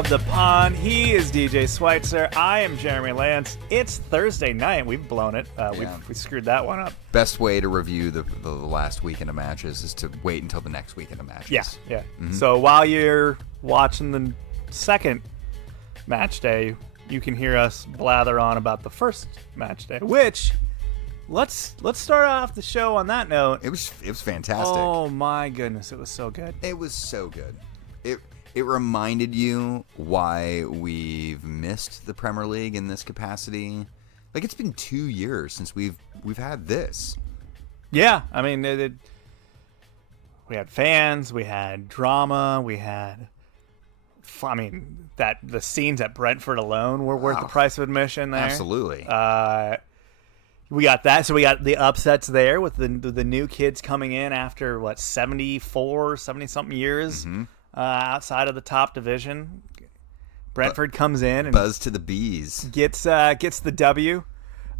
of the pond. He is DJ Schweitzer. I am Jeremy Lance. It's Thursday night. We've blown it. We screwed that one up. Best way to review the last weekend of matches is to wait until the next weekend of matches. Yeah. Mm-hmm. So while you're watching the second match day, you can hear us blather on about the first match day, which... Let's start off the show on that note. It was fantastic. Oh my goodness, it was so good. It was so good. It reminded you why we've missed the Premier League in this capacity. Like, it's been 2 years since we've had this. Yeah, I mean, we had fans, we had drama, we had. I mean, the scenes at Brentford alone were worth the price of admission there. Absolutely. We got that, so we got the upsets there with the new kids coming in after, 70-something years outside of the top division. Brentford comes in and buzz to the bees. Gets the W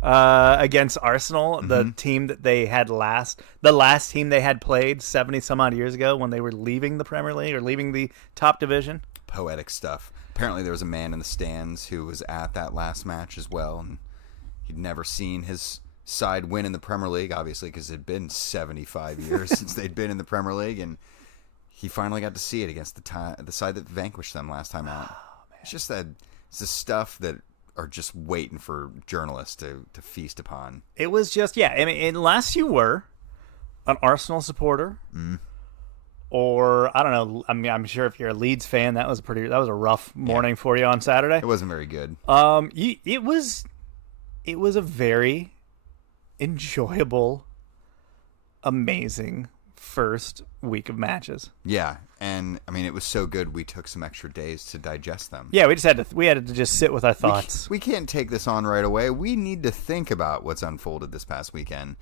against Arsenal, the team that they had the last team they had played 70-some-odd years ago when they were leaving the Premier League or leaving the top division. Poetic stuff. Apparently there was a man in the stands who was at that last match as well, and he'd never seen his side win in the Premier League, obviously, because it had been 75 years since they'd been in the Premier League, and he finally got to see it against the side that vanquished them last time out. Oh, man. It's the stuff that are just waiting for journalists to feast upon. It was just, I mean, unless you were an Arsenal supporter, or, I don't know, I mean, I'm sure if you're a Leeds fan, that was a rough morning for you on Saturday. It wasn't very good. It was a very enjoyable, amazing first week of matches. Yeah, and I mean, it was so good we took some extra days to digest them. Yeah, we had to just sit with our thoughts. We can't take this on right away. We need to think about what's unfolded this past weekend.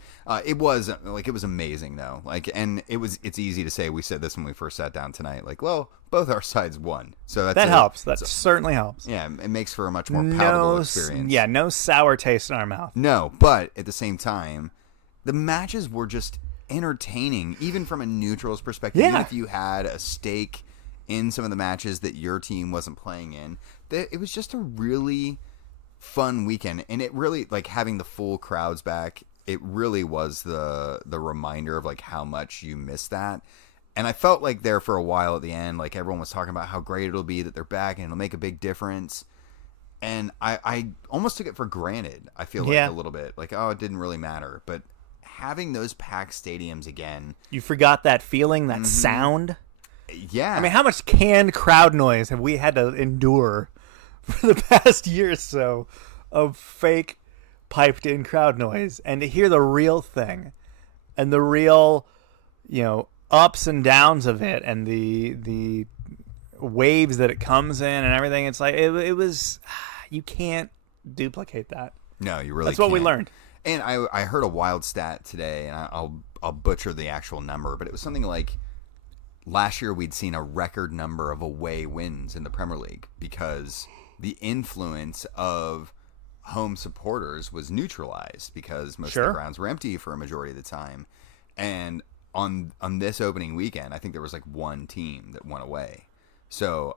It was amazing though. And it's easy to say. We said this when we first sat down tonight. Like, well, both our sides won, so that helps. That certainly helps. Yeah, it makes for a much more palatable experience. Yeah, no sour taste in our mouth. No, but at the same time, the matches were just entertaining, even from a neutral's perspective. Even if you had a stake in some of the matches that your team wasn't playing in, it was just a really fun weekend. And it really, having the full crowds back, it really was the reminder of how much you miss that. And I felt like there for a while at the end, everyone was talking about how great it'll be that they're back and it'll make a big difference. And I almost took it for granted. I feel a little bit it didn't really matter. But having those packed stadiums again. You forgot that feeling, that sound? Yeah. I mean, how much canned crowd noise have we had to endure for the past year or so of fake piped-in crowd noise? And to hear the real thing and the real, ups and downs of it and the waves that it comes in and everything, it's it was, you can't duplicate that. No, you really can't. That's what we learned. And I heard a wild stat today, and I'll butcher the actual number, but it was something like last year we'd seen a record number of away wins in the Premier League because the influence of home supporters was neutralized because most of the grounds were empty for a majority of the time. And on this opening weekend, I think there was one team that won away. So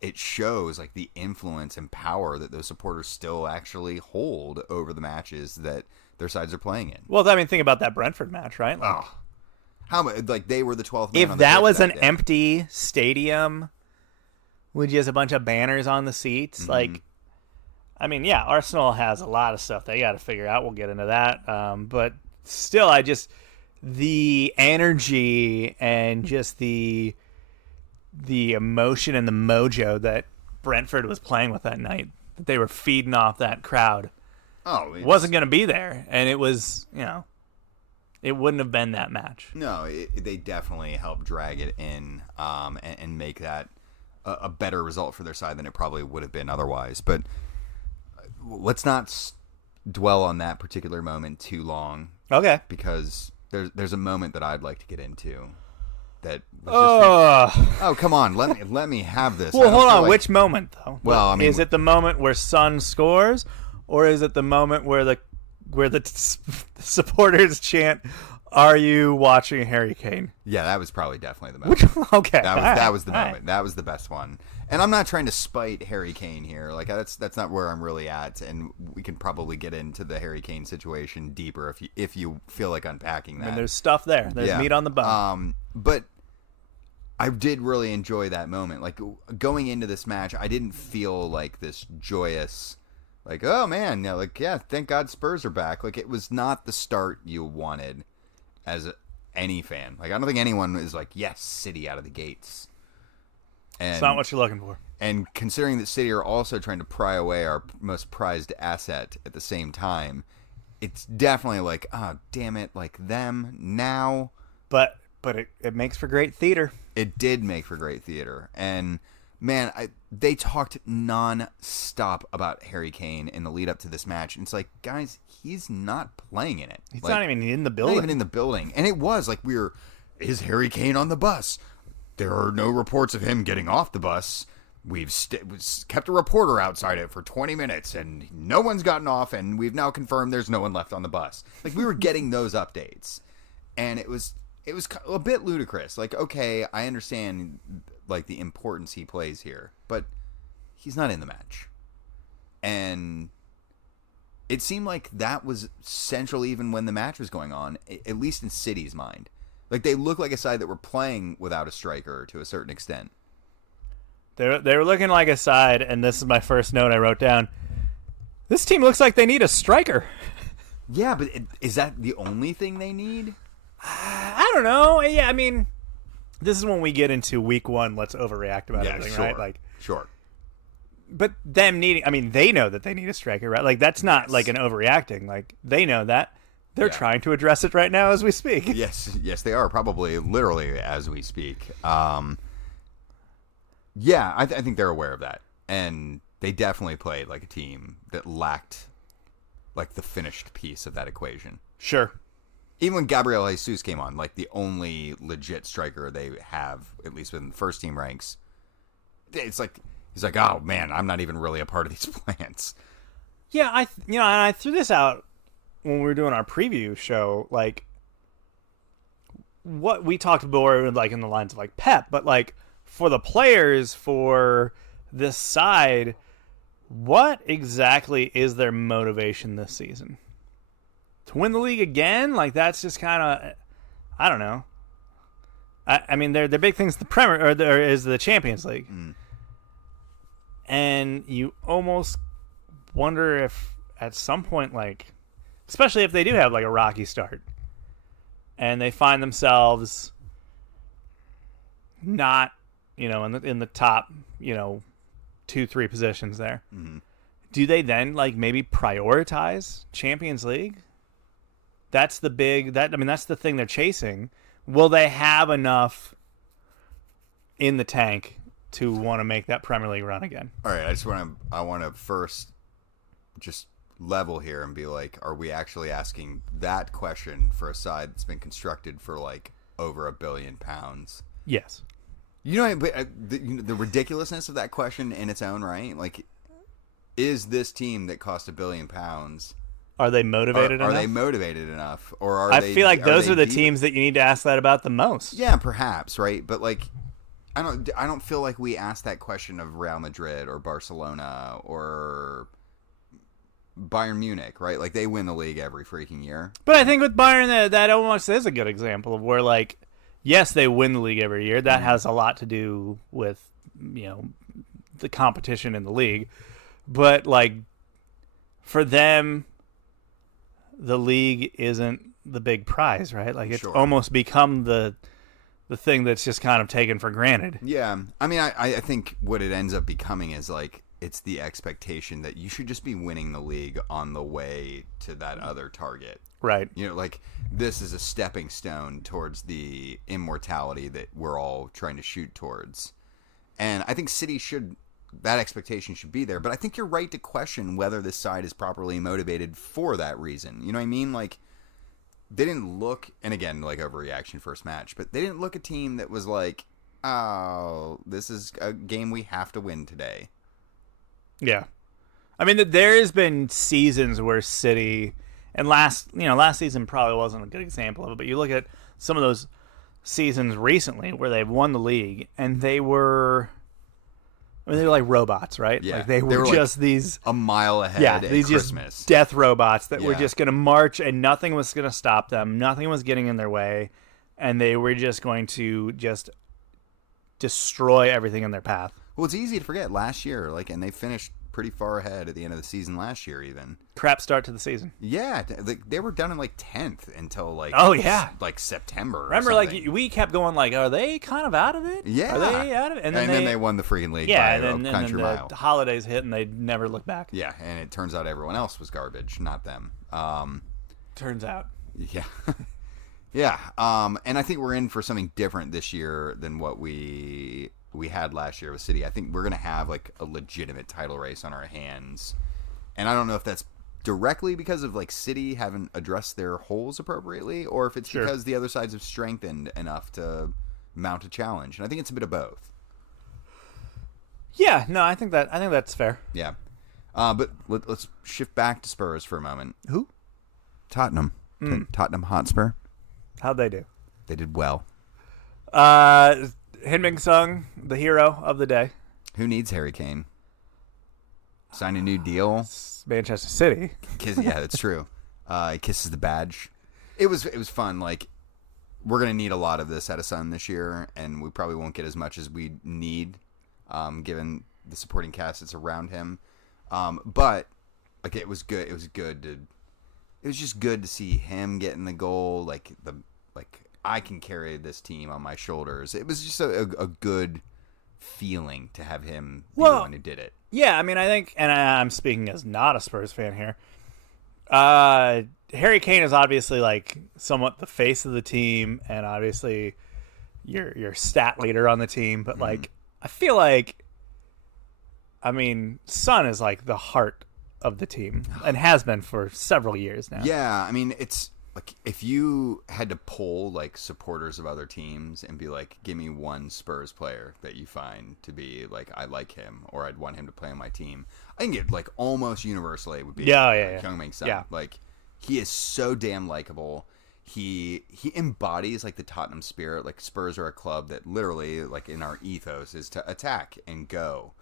it shows the influence and power that those supporters still actually hold over the matches that their sides are playing in. Well, I mean, think about that Brentford match, right? How much? They were the 12th man. If that was an empty stadium with just a bunch of banners on the seats, I mean, yeah, Arsenal has a lot of stuff they got to figure out. We'll get into that, but still, the energy and just the emotion and the mojo that Brentford was playing with that night, that they were feeding off that crowd, wasn't going to be there. And it was, it wouldn't have been that match. No, they definitely helped drag it in and make that a better result for their side than it probably would have been otherwise. But let's not dwell on that particular moment too long. Okay. Because there's a moment that I'd like to get into. That was just come on, let me have this. Well, hold on. Which moment though? Well, I mean, is it the moment where Son scores, or is it the moment where the supporters chant, "Are you watching Harry Kane?" Yeah, that was probably definitely the moment. Okay, that was the moment. That was the best one. And I'm not trying to spite Harry Kane here. Like that's not where I'm really at. And we can probably get into the Harry Kane situation deeper if you feel like unpacking that. I mean, there's stuff there. There's meat on the bone. But I did really enjoy that moment. Like going into this match, I didn't feel like this joyous, like, oh man, thank God Spurs are back. Like it was not the start you wanted as any fan. Like I don't think anyone is like, yes, City out of the gates. And, it's not what you're looking for. And considering that City are also trying to pry away our most prized asset at the same time, it's definitely like, oh, damn it, like them now. But it makes for great theater. It did make for great theater. And, man, they talked non-stop about Harry Kane in the lead-up to this match. And it's like, guys, he's not playing in it. He's like, not even in the building. Not even in the building. And it was like is Harry Kane on the bus? There are no reports of him getting off the bus. We've kept a reporter outside it for 20 minutes, and no one's gotten off, and we've now confirmed there's no one left on the bus. Like, we were getting those updates, and it was a bit ludicrous. Like, okay, I understand, like, the importance he plays here, but he's not in the match. And it seemed like that was central even when the match was going on, at least in City's mind. Like, they look like a side that were playing without a striker to a certain extent. They were looking like a side, and this is my first note I wrote down. This team looks like they need a striker. Yeah, but is that the only thing they need? I don't know. Yeah, I mean, this is when we get into week one. Let's overreact about everything, sure. right? Like, sure. But them needing, I mean, they know that they need a striker, right? Like, that's not like an overreacting. Like, they know that. They're trying to address it right now as we speak. Yes, they are, probably literally as we speak. I think they're aware of that. And they definitely played like a team that lacked like the finished piece of that equation. Sure. Even when Gabriel Jesus came on, like the only legit striker they have, at least within the first team ranks, it's like, he's like, oh man, I'm not even really a part of these plans. Yeah, I threw this out when we were doing our preview show, like, what we talked about, like, in the lines of, like, Pep, but, like, for the players, for this side, what exactly is their motivation this season? To win the league again? Like, that's just kind of, I don't know. I mean, their big thing's the Premier, or is the Champions League. And you almost wonder if, at some point, like, especially if they do have like a rocky start and they find themselves not, in the top, 2-3 positions there. Mm-hmm. Do they then like maybe prioritize Champions League? That's the thing they're chasing. Will they have enough in the tank to want to make that Premier League run again? All right. I want to first just level here and be like, are we actually asking that question for a side that's been constructed for like over £1 billion? Yes. The ridiculousness of that question in its own right, like, is this team that cost £1 billion, are they motivated enough? Are they motivated enough, or are I they? I feel like those are the teams that you need to ask that about the most. Yeah, perhaps, right? But like, I don't feel like we asked that question of Real Madrid or Barcelona or Bayern Munich, right? Like, they win the league every freaking year. But I think with Bayern, that almost is a good example of where, like, yes, they win the league every year. That has a lot to do with, the competition in the league. But, like, for them, the league isn't the big prize, right? Like, it's almost become the thing that's just kind of taken for granted. Yeah. I mean, I think what it ends up becoming is, like, it's the expectation that you should just be winning the league on the way to that other target. Right. Like, this is a stepping stone towards the immortality that we're all trying to shoot towards. And I think City that expectation should be there. But I think you're right to question whether this side is properly motivated for that reason. You know what I mean? Like, they didn't look, and again, like, overreaction first match, but they didn't look a team that was like, oh, this is a game we have to win today. Yeah. I mean, there has been seasons where City, and last season probably wasn't a good example of it, but you look at some of those seasons recently where they've won the league, and they were, I mean, they were like robots, right? Yeah. Like they were just these a mile ahead yeah, at these Christmas. just death robots that were just going to march and nothing was going to stop them. Nothing was getting in their way. And they were just going to just destroy everything in their path. Well, it's easy to forget last year, and they finished pretty far ahead at the end of the season last year, even. Crap start to the season. Yeah, they were down in 10th until September. Remember, we kept going are they kind of out of it? Yeah, are they out of it? And then they won the freaking league by a country mile. The holidays hit and they never looked back. Yeah, and it turns out everyone else was garbage, not them. Turns out. Yeah. Yeah, and I think we're in for something different this year than what we had last year with City. I think we're going to have a legitimate title race on our hands. And I don't know if that's directly because of City haven't addressed their holes appropriately, or if it's because the other sides have strengthened enough to mount a challenge. And I think it's a bit of both. Yeah, no, I think that's fair. Yeah. But let's shift back to Spurs for a moment. Who? Tottenham. Tottenham Hotspur. How'd they do? They did well. Heung-min Son, the hero of the day. Who needs Harry Kane? Sign a new deal. It's Manchester City. Yeah, that's true. He kisses the badge. It was fun. We're gonna need a lot of this out of Son this year, and we probably won't get as much as we need, given the supporting cast that's around him. But it was good. It was just good to see him getting the goal. I can carry this team on my shoulders. It was just a good feeling to have him be the one who did it. Yeah, I mean, I think, and I'm speaking as not a Spurs fan here. Harry Kane is obviously somewhat the face of the team, and obviously your stat leader on the team. But I feel Son is the heart of the team and has been for several years now. Yeah, I mean, it's if you had to poll supporters of other teams and be give me one Spurs player that you find to be I like him or I'd want him to play on my team, I think it almost universally would be Heung-min Son. Yeah. He is so damn likable. He embodies the Tottenham spirit. Spurs are a club that literally in our ethos is to attack and go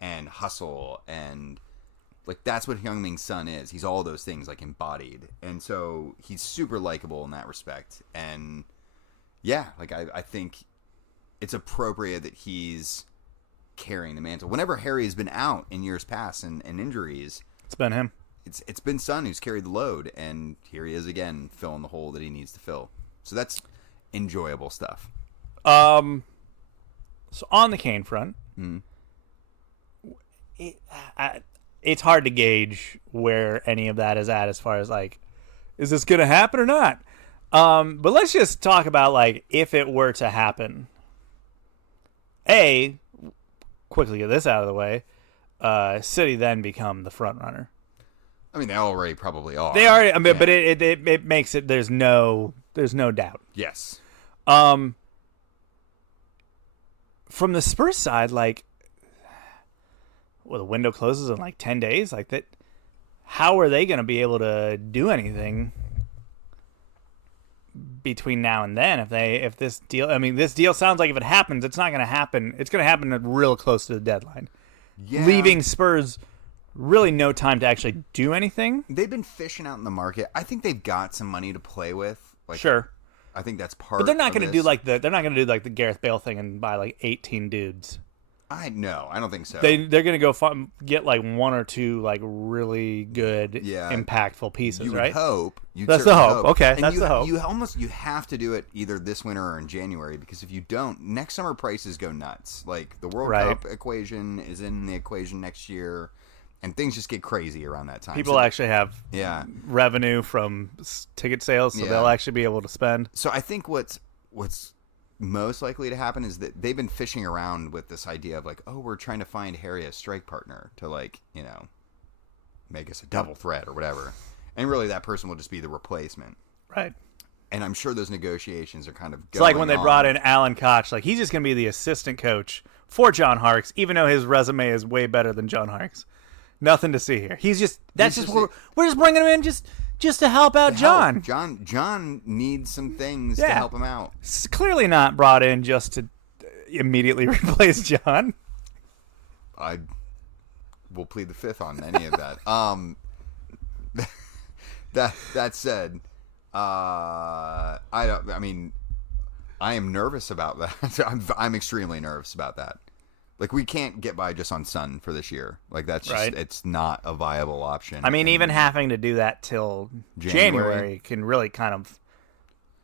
and hustle, and that's what Heung-min Son is. He's all those things embodied, and so he's super likable in that respect. And yeah, I think it's appropriate that he's carrying the mantle. Whenever Harry has been out in years past and injuries, it's been him. It's been Son who's carried the load, and here he is again filling the hole that he needs to fill. So that's enjoyable stuff. So on the Kane front, it's hard to gauge where any of that is at as far as is this going to happen or not? But let's just talk about if it were to happen. Quickly get this out of the way. City then become the front runner. I mean, they already probably are. They already. I mean, yeah. But it makes it. There's no doubt. Yes. From the Spurs side, the window closes in 10 days, that. How are they going to be able to do anything between now and then? If this deal, this deal sounds like if it happens, it's not going to happen. It's going to happen real close to the deadline, leaving Spurs really no time to actually do anything. They've been fishing out in the market. I think they've got some money to play with. Sure. I think that's part. But they're not going to do they're not going to do the Gareth Bale thing and buy 18 dudes. I don't think so. They're going to go get one or two really good, impactful pieces, you right? Would hope. That's the hope. Okay, and that's the hope. You have to do it either this winter or in January, because if you don't, next summer prices go nuts. The World Cup equation is in the equation next year, and things just get crazy around that time. People actually have revenue from ticket sales, so they'll actually be able to spend. So I think what's most likely to happen is that they've been fishing around with this idea of we're trying to find Harry a strike partner to make us a double threat or whatever, and really that person will just be the replacement, right? And I'm sure those negotiations are kind of it's when they brought in Alan Koch, he's just gonna be the assistant coach for John Harkes, even though his resume is way better than John Harkes. Nothing to see here. We're just bringing him in just to help out John. John needs some things to help him out. It's clearly not brought in just to immediately replace John. I will plead the fifth on any of that. That said, I am nervous about that. I'm extremely nervous about that. Like, we can't get by just on Sun for this year. Like, that's just, it's not a viable option. I mean, even having to do that till January can really kind of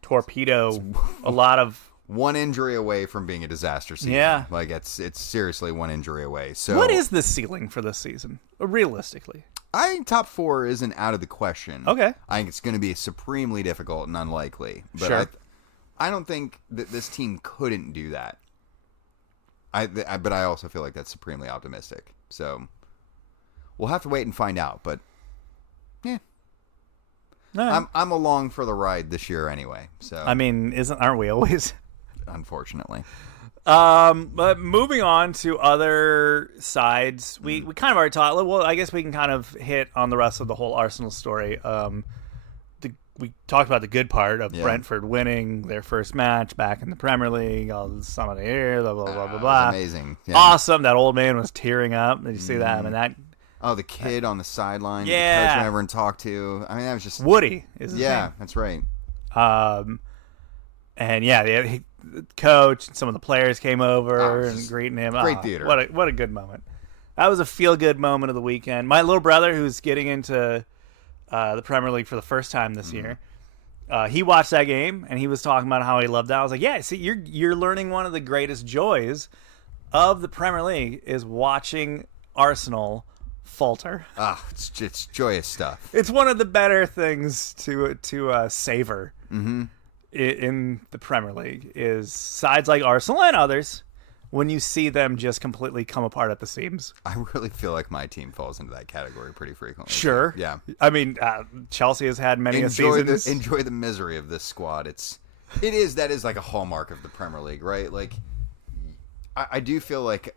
torpedo a lot of... One injury away from being a disaster season. Yeah. Like, it's seriously one injury away. So, what is the ceiling for this season, realistically? I think top 4 isn't out of the question. Okay. I think it's going to be supremely difficult and unlikely. But sure. I don't think that this team couldn't do that. But I also feel like that's supremely optimistic. So we'll have to wait and find out. But yeah, no. I'm along for the ride this year anyway. So I mean, aren't we always? Unfortunately. But moving on to other sides, we kind of already talked. Well, I guess we can kind of hit on the rest of the whole Arsenal story. We talked about the good part of Brentford winning their first match back in the Premier League. All some of the year, blah blah blah blah blah. Amazing, awesome. That old man was tearing up. Did you see that? I mean, that. Oh, the kid on the sideline. Yeah, the coach went over and talked to. I mean, that was just Woody. Is his name. That's right. And the coach and some of the players came over and greeting him. Great theater. What a good moment. That was a feel good moment of the weekend. My little brother, who's getting into the Premier League for the first time this year, he watched that game and he was talking about how he loved that. I was like, yeah, see, you're learning one of the greatest joys of the Premier League is watching Arsenal falter. It's joyous stuff. It's one of the better things to savor in the Premier League is sides like Arsenal and others when you see them just completely come apart at the seams. I really feel like my team falls into that category pretty frequently. Sure. Yeah. I mean, Chelsea has had many seasons. Enjoy the misery of this squad. That is like a hallmark of the Premier League, right? Like, I do feel like,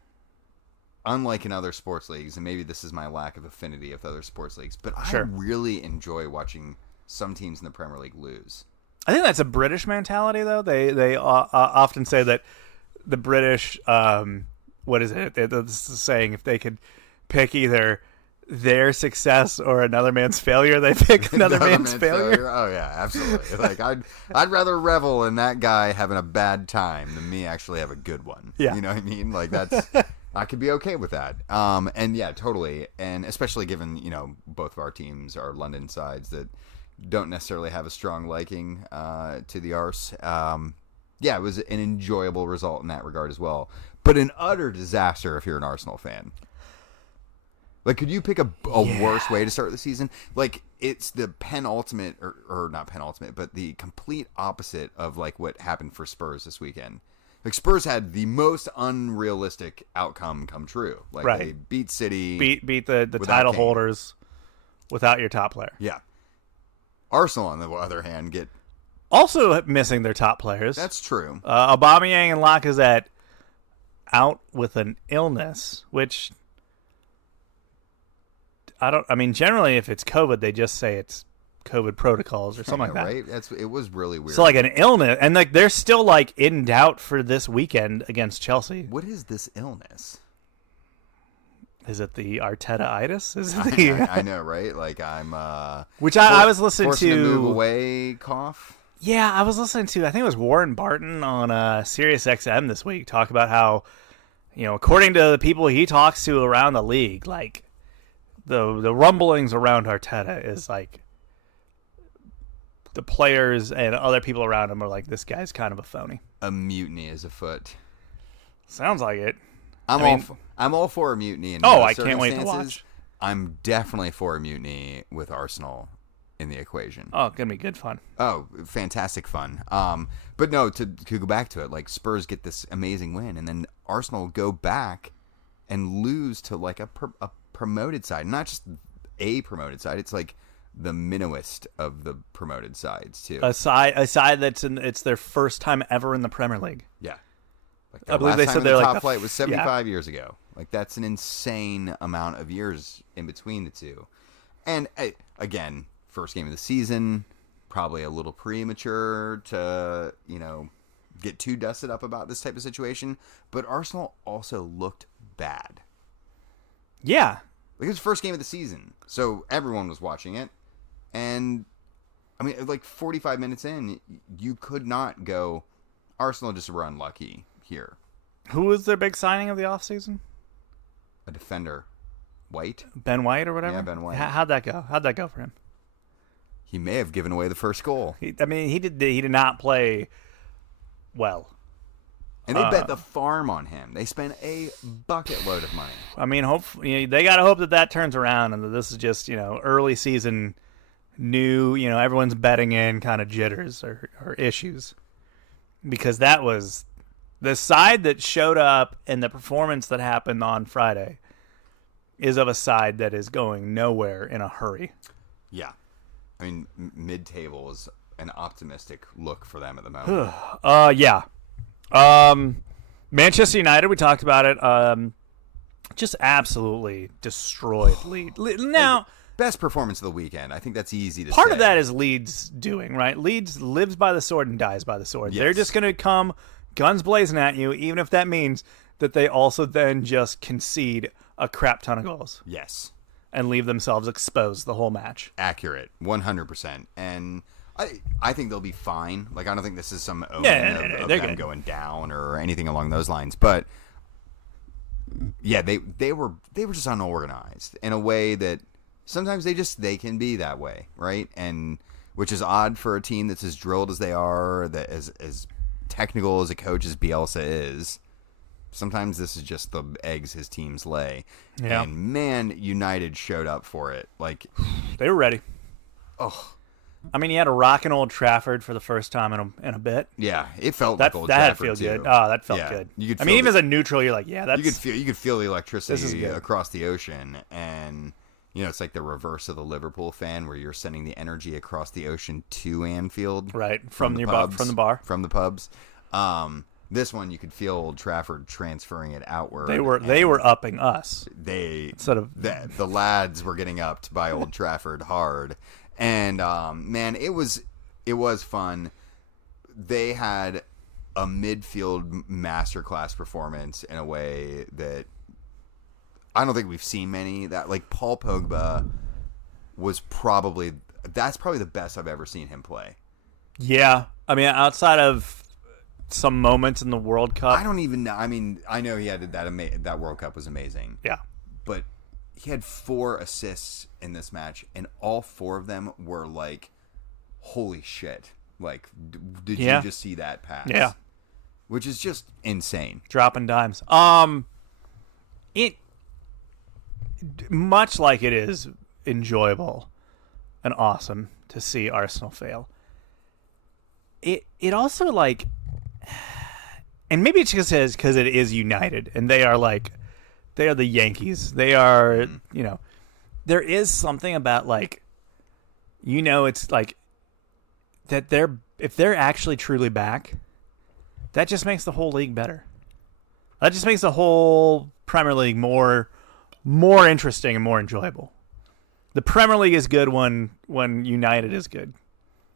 unlike in other sports leagues, and maybe this is my lack of affinity with other sports leagues, but I really enjoy watching some teams in the Premier League lose. I think that's a British mentality, though. They often say that the British, what is it? It's the saying, if they could pick either their success or another man's failure, they pick another man's failure. Oh yeah, absolutely. Like I'd rather revel in that guy having a bad time than me actually have a good one. Yeah. You know what I mean? Like I could be okay with that. And yeah, totally. And especially given, both of our teams are London sides that don't necessarily have a strong liking to the Arse. It was an enjoyable result in that regard as well. But an utter disaster if you're an Arsenal fan. Like, could you pick a worse way to start the season? Like, it's the penultimate, or not penultimate, but the complete opposite of, like, what happened for Spurs this weekend. Like, Spurs had the most unrealistic outcome come true. Like, they beat City. Beat the title holders without your top player. Yeah. Arsenal, on the other hand, get... Also missing their top players. That's true. Aubameyang and Lacazette out with an illness, which... generally if it's COVID, they just say it's COVID protocols or something like that. Right? It was really weird. So like an illness, and like they're still like in doubt for this weekend against Chelsea. What is this illness? Is it the Arteta-itis? I know, right? Like I'm which I was listening to move away cough. Yeah, I was listening to, I think it was Warren Barton on Sirius XM this week, talk about how, according to the people he talks to around the league, like the rumblings around Arteta is like the players and other people around him are like, this guy's kind of a phony. A mutiny is afoot. Sounds like it. I'm all for a mutiny. I can't wait to watch. I'm definitely for a mutiny with Arsenal in the equation. Oh, gonna be good fun. Oh, fantastic fun. But no, to go back to it, like Spurs get this amazing win, and then Arsenal go back and lose to like a promoted side, not just a promoted side. It's like the minnowiest of the promoted sides too. A side that's it's their first time ever in the Premier League. Yeah, like I believe they said they're top like flight was 75 years ago. Like that's an insane amount of years in between the two. And again, first game of the season, probably a little premature to get too dusted up about this type of situation. But Arsenal also looked bad. Yeah. Like, it was the first game of the season, so everyone was watching it. And, I mean, like 45 minutes in, you could not go, Arsenal just were unlucky here. Who was their big signing of the offseason? A defender. White? Ben White or whatever? Yeah, Ben White. How'd that go? How'd that go for him? He may have given away the first goal. He did not play well. And they bet the farm on him. They spent a bucket load of money. I mean, they got to hope that turns around and that this is just, early season new, everyone's betting in kind of jitters or issues. Because that was the side that showed up and the performance that happened on Friday is of a side that is going nowhere in a hurry. Yeah. I mean, mid-table is an optimistic look for them at the moment. Yeah. Manchester United, we talked about it. Just absolutely destroyed Leeds. Now, best performance of the weekend. I think that's easy to say. Part of that is Leeds doing, right? Leeds lives by the sword and dies by the sword. Yes. They're just going to come guns blazing at you, even if that means that they also then just concede a crap ton of goals. Yes. And leave themselves exposed the whole match. Accurate. 100%. And I think they'll be fine. Like, I don't think this is some omen of them going down or anything along those lines. But yeah, they were just unorganized in a way that sometimes they can be that way, right? And which is odd for a team that's as drilled as they are, that as technical as a coach as Bielsa is. Sometimes this is just the eggs his teams lay. Yeah. And man, United showed up for it. Like, they were ready. Oh, I mean, you had a rockin' Old Trafford for the first time in a bit. Yeah, it felt like Old Trafford feel too. Good. Oh, that felt good. Even as a neutral, you're like, yeah, that's. You could feel the electricity across the ocean, and it's like the reverse of the Liverpool fan, where you're sending the energy across the ocean to Anfield, right? From the bar, from the pubs. This one, you could feel Old Trafford transferring it outward. They were upping us. The lads were getting upped by Old Trafford hard. And man, it was fun. They had a midfield masterclass performance in a way that I don't think we've seen many. That, like, Paul Pogba was probably the best I've ever seen him play. Yeah, I mean, outside of some moments in the World Cup, I don't even know. I mean, I know he had that World Cup was amazing. Yeah, but he had 4 assists in this match, and all 4 of them were like, holy shit. Like, did you just see that pass? Yeah. Which is just insane. Dropping dimes. It, much like it is enjoyable and awesome to see Arsenal fail, it also, like, and maybe it's just because it is United, and they are the Yankees. They are, there is something about, like, it's like that if they're actually truly back, that just makes the whole league better. That just makes the whole Premier League more interesting and more enjoyable. The Premier League is good when United is good.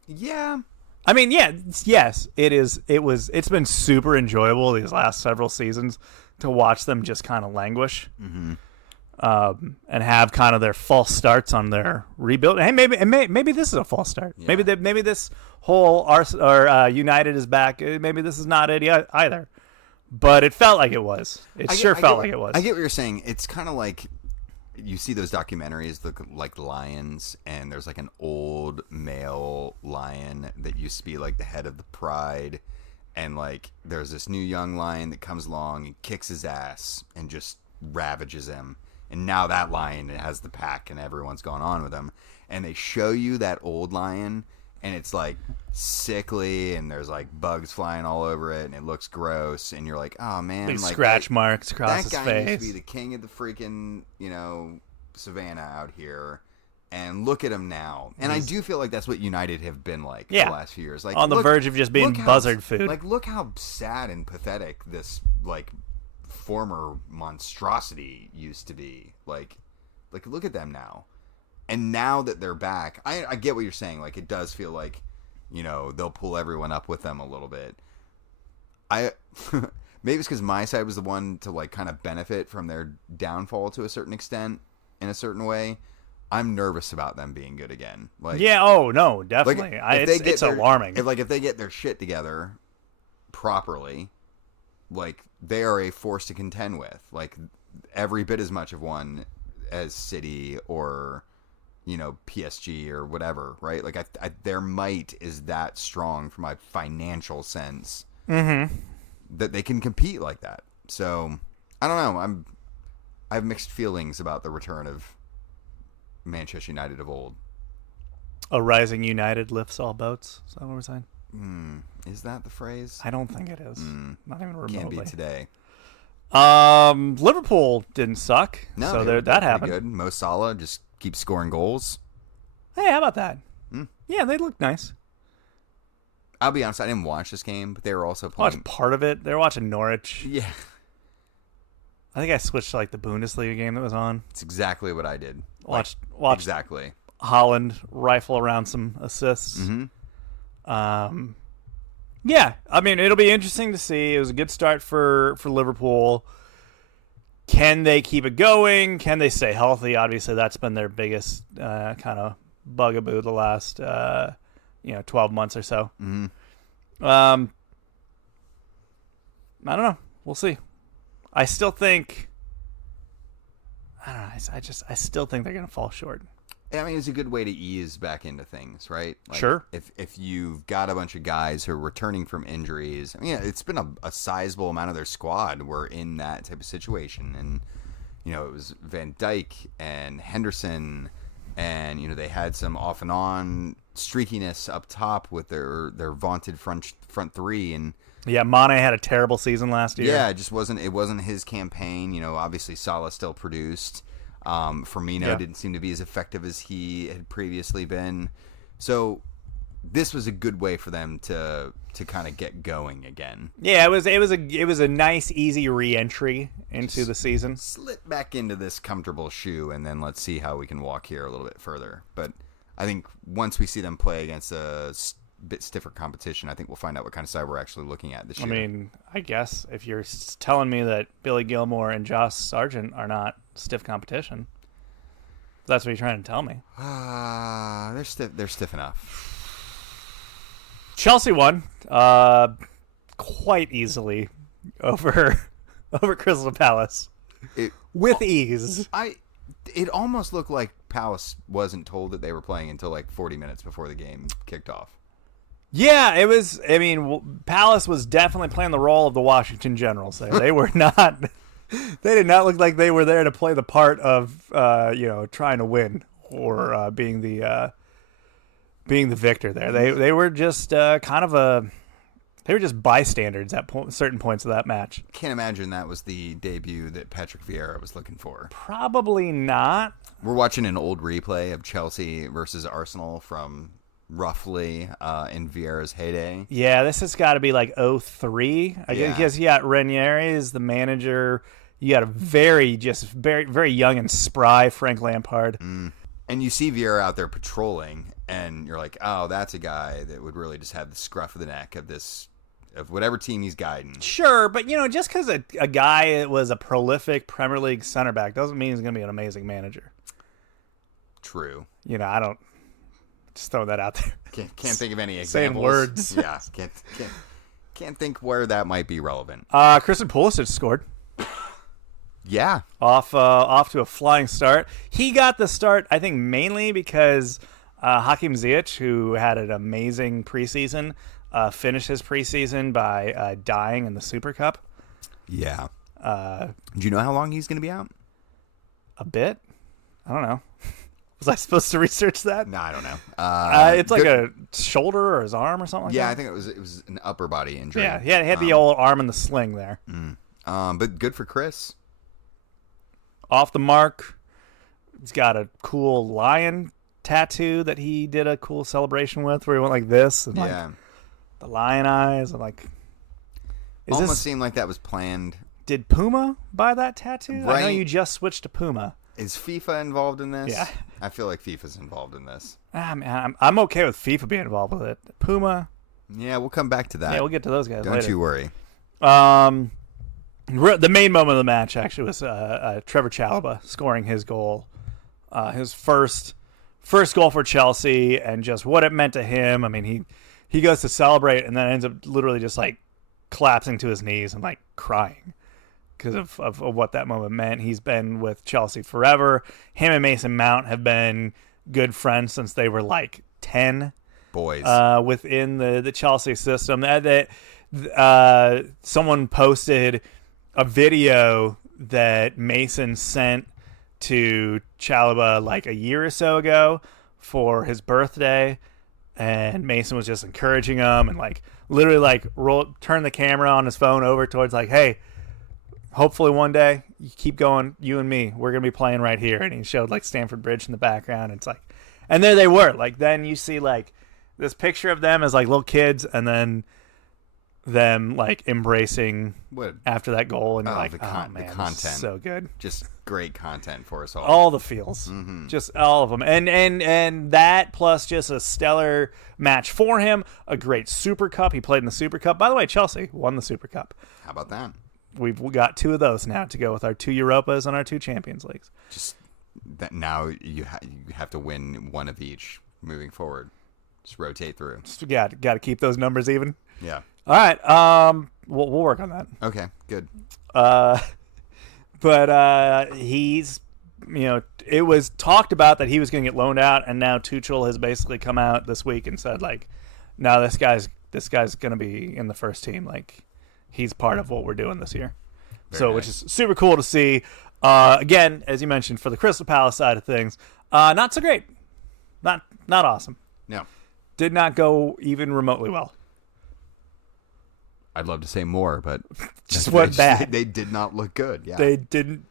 Yeah. I mean, yes, it is. It's been super enjoyable these last several seasons to watch them just kind of languish, and have kind of their false starts on their rebuild. Hey, maybe this is a false start. Yeah. Maybe this whole United is back. Maybe this is not it either. But it felt like it was. It felt like it was. I get what you're saying. It's kind of like you see those documentaries, like lions, and there's like an old male lion that used to be like the head of the pride. And, like, there's this new young lion that comes along and kicks his ass and just ravages him. And now that lion has the pack and everyone's going on with him. And they show you that old lion, and it's, like, sickly, and there's, like, bugs flying all over it, and it looks gross. And you're like, oh, man. Big like, scratch marks across his face. That guy needs to be the king of the freaking, savannah out here. And look at him now. And I do feel like that's what United have been like the last few years. Like, on the verge of just being buzzard food. Like, look how sad and pathetic this, like, former monstrosity used to be. Like, look at them now. And now that they're back, I get what you're saying. Like, it does feel like, they'll pull everyone up with them a little bit. maybe it's because my side was the one to like kind of benefit from their downfall to a certain extent in a certain way. I'm nervous about them being good again. Like, yeah, oh no, definitely. Like, it's alarming. If they get their shit together properly, like they are a force to contend with. Like every bit as much of one as City or PSG or whatever, right? Like their might is that strong from a financial sense that they can compete like that. So I don't know. I have mixed feelings about the return of Manchester United of old. A rising United lifts all boats. Is that what we're saying? Is that the phrase? I don't think it is. Not even remotely. Can't be today. Liverpool didn't suck. No, so that happened. Good. Mo Salah just keeps scoring goals. Hey, how about that? Yeah, they looked nice. I'll be honest, I didn't watch this game, but they were also playing. Watched part of it. They were watching Norwich. Yeah. I think I switched to like the Bundesliga game that was on. It's exactly what I did. Watched exactly. Haaland rifle around some assists. Yeah, I mean, it'll be interesting to see. It was a good start for Liverpool. Can they keep it going? Can they stay healthy? Obviously, that's been their biggest kind of bugaboo the last 12 months or so. I don't know. We'll see. I still think. I don't know. I still think they're going to fall short. I mean, it's a good way to ease back into things, right? Like, sure. If you've got a bunch of guys who are returning from injuries, I mean, it's been a sizable amount of their squad were in that type of situation, and it was Van Dijk and Henderson, and they had some off and on streakiness up top with their vaunted front three, and yeah, Mane had a terrible season last year. Yeah, it wasn't his campaign. Obviously Salah still produced. Firmino didn't seem to be as effective as he had previously been. So this was a good way for them to kind of get going again. Yeah, it was a nice, easy re-entry into the season. Slip back into this comfortable shoe, and then let's see how we can walk here a little bit further. But I think once we see them play against a bit stiffer competition, I think we'll find out what kind of side we're actually looking at this year. I mean, I guess if you're telling me that Billy Gilmore and Josh Sargent are not stiff competition, that's what you're trying to tell me. They're stiff enough. Chelsea won quite easily over Crystal Palace with ease. It almost looked like Palace wasn't told that they were playing until like 40 minutes before the game kicked off. Yeah, it was. I mean, Palace was definitely playing the role of the Washington Generals there. They were not. They did not look like they were there to play the part of trying to win or being the victor there. They were just they were just bystanders at certain points of that match. Can't imagine that was the debut that Patrick Vieira was looking for. Probably not. We're watching an old replay of Chelsea versus Arsenal from roughly in Vieira's heyday. Yeah, this has got to be like 03. I guess you got Ranieri as the manager. You got a very very young and spry Frank Lampard. And you see Vieira out there patrolling, and you're like, oh, that's a guy that would really just have the scruff of the neck of whatever team he's guiding. Sure, but just because a guy was a prolific Premier League center back doesn't mean he's going to be an amazing manager. True. I don't. Just throw that out there. Can't think of any examples. Saying words. Yeah, can't think where that might be relevant. Christian Pulisic scored. Yeah. Off to a flying start. He got the start, I think, mainly because Hakim Ziyech, who had an amazing preseason, finished his preseason by dying in the Super Cup. Yeah. Do you know how long he's going to be out? A bit. I don't know. Was I supposed to research that? No, I don't know. It's like a shoulder or his arm or something like that? Yeah, I think it was an upper body injury. Yeah, he had the old arm in the sling there. But good for Chris. Off the mark. He's got a cool lion tattoo that he did a cool celebration with where he went like this. And the lion eyes. And almost seemed like that was planned. Did Puma buy that tattoo? Right. I know you just switched to Puma. Is FIFA involved in this? Yeah. I feel like FIFA's involved in this. Man, I'm okay with FIFA being involved with it. Puma. Yeah, we'll come back to that. Yeah, we'll get to those guys later. Don't you worry. The main moment of the match actually was Trevor Chalobah scoring his goal, his first goal for Chelsea, and just what it meant to him. I mean, he goes to celebrate and then ends up literally just like collapsing to his knees and like crying because of what that moment meant. He's been with Chelsea forever. Him and Mason Mount have been good friends since they were like 10 boys within the Chelsea system. Someone posted a video that Mason sent to Chalobah like a year or so ago for his birthday, and Mason was just encouraging him and like literally like turn the camera on his phone over towards like, hey, hopefully one day you keep going, you and me, we're gonna be playing right here. And he showed like Stamford Bridge in the background. And it's like, and there they were. Like then you see like this picture of them as like little kids, and then them like embracing after that goal, and you're like, oh man, the content, this is so good, just great content for us all the feels, just all of them, and that plus just a stellar match for him, a great Super Cup. He played in the Super Cup, by the way. Chelsea won the Super Cup. How about that? We got 2 of those now to go with our 2 Europas and our 2 Champions Leagues. Just that now you have to win one of each moving forward. Just rotate through. Got to keep those numbers even. Yeah. All right. We'll work on that. Okay. Good. But he's, it was talked about that he was going to get loaned out, and now Tuchel has basically come out this week and said like, no, this guy's going to be in the first team. Like, he's part of what we're doing this year. Very nice. Which is super cool to see. Again, as you mentioned, for the Crystal Palace side of things, not so great. Not awesome. No. Did not go even remotely well. I'd love to say more, but just what bad. They did not look good. Yeah, they didn't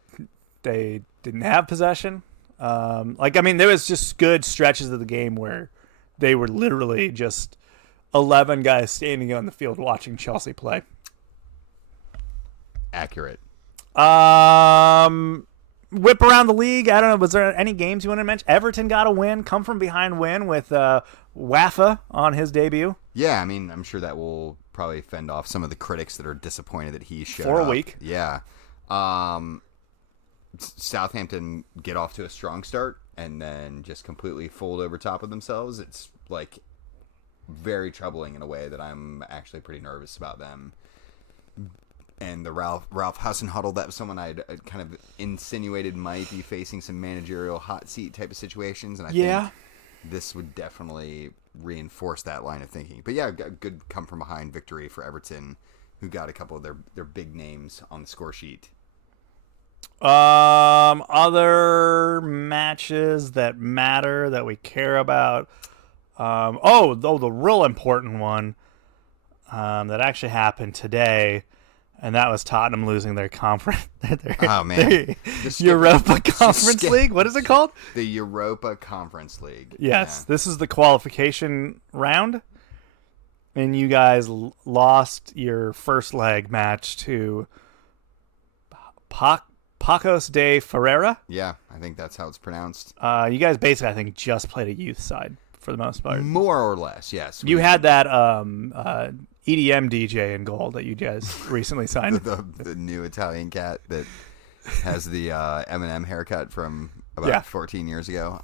have possession. There was just good stretches of the game where they were literally just 11 guys standing on the field watching Chelsea play. Accurate. Whip around the league. I don't know. Was there any games you want to mention? Everton got a win, come from behind win with Wafa on his debut. Yeah, I mean, I'm sure that will probably fend off some of the critics that are disappointed that he showed up. For a week. Yeah. Southampton get off to a strong start and then just completely fold over top of themselves. It's like very troubling in a way that I'm actually pretty nervous about them. And the Ralph Hasenhuttl, that was someone I'd kind of insinuated might be facing some managerial hot seat type of situations. And I think this would definitely reinforce that line of thinking. But yeah, a good come from behind victory for Everton, who got a couple of their big names on the score sheet. Other matches that matter that we care about. The real important one that actually happened today. And that was Tottenham losing their conference. Their Europa Conference League. What is it called? The Europa Conference League. Yes, This is the qualification round, and you guys lost your first leg match to Pacos de Ferreira. Yeah, I think that's how it's pronounced. You guys basically, I think, just played a youth side for the most part. More or less, yes. You had that EDM DJ in goal that you guys recently signed. the new Italian cat that has the Eminem haircut from about 14 years ago.